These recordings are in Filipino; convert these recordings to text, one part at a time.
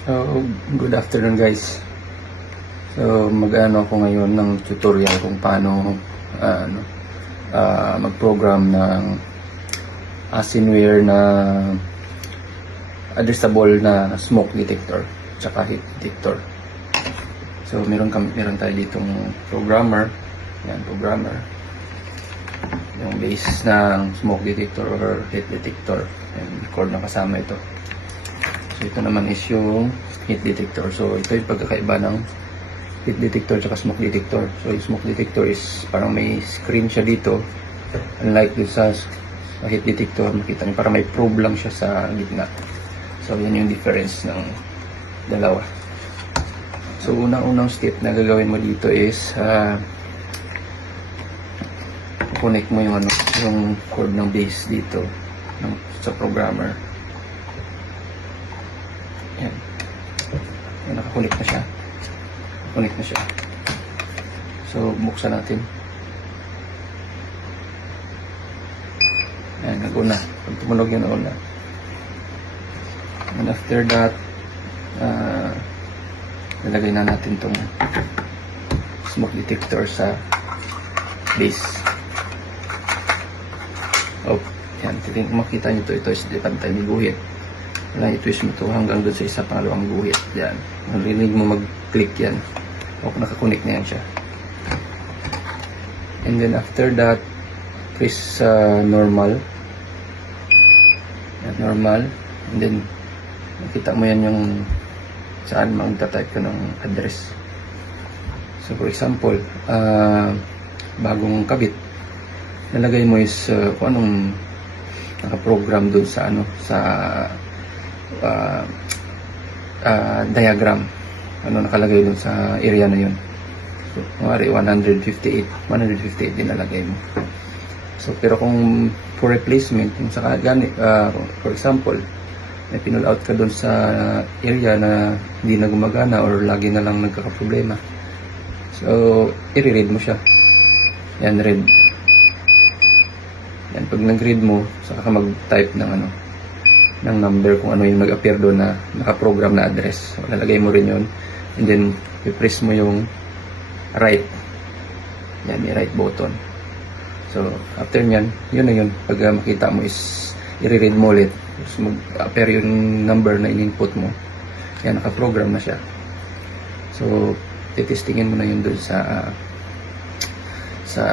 So, good afternoon guys. So, mag-ano ako ngayon ng tutorial kung paano mag-program ng Alienware na addressable na smoke detector tsaka heat detector. So, meron tayo ditong programmer. Yan, programmer. Yung base ng smoke detector or heat detector. Yan, record na kasama ito. So, ito naman is yung heat detector. So, ito yung pagkakaiba ng heat detector at smoke detector. So, yung smoke detector is parang may screen siya dito. Unlike dun sa heat detector, makita niyo parang may probe lang siya sa gitna. So, yan yung difference ng dalawa. So, unang step na gagawin mo dito is connect mo yung cord ng base dito sa programmer. Yan. Yan, nakakunik na siya. Connect na siya. So, buksan natin. Yan, nag-una. Pag tumunog yun, una. And after that, nalagay na natin tong smoke detector sa base. Oh, yan. Makita nyo ito is pantay, may guhit. Wala, i-twist mo ito hanggang doon sa isa pangalawang guhit. Yan. Narinig mo mag-click yan. O, nakakunik na yan siya. And then after that, press normal. Yan, normal. And then, nakita mo yan yung saan magta-type ka ng address. So, for example, bagong kabit, nalagay mo is kung anong nakaprogram doon sa diagram, ano nakalagay dun sa area na yun. So, kumari 158 din nalagay mo. So, pero kung for replacement, kung sa for example, may pinull out ka dun sa area na hindi na gumagana or lagi na lang nagkakaproblema, so i-read mo siya. Yan, read. Yan, pag nag-read mo, saka ka mag-type ng ng number kung ano yung nag-appear doon na nakaprogram na address. So, lalagay mo rin yun. And then, i-press mo yung right. Yan, yung right button. So, after nyan, yun na yun. Pag makita mo is, i-read mo ulit. So, mag-appear yung number na in-input mo. Yan, nakaprogram na siya. So, titestingin mo na yun doon sa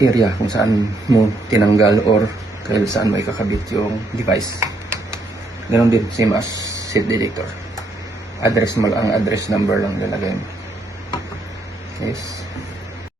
area kung saan mo tinanggal or kung saan mo ikakabit yung device. Ganon din, same as heat detector. Ang address number lang lalagay mo. Yes.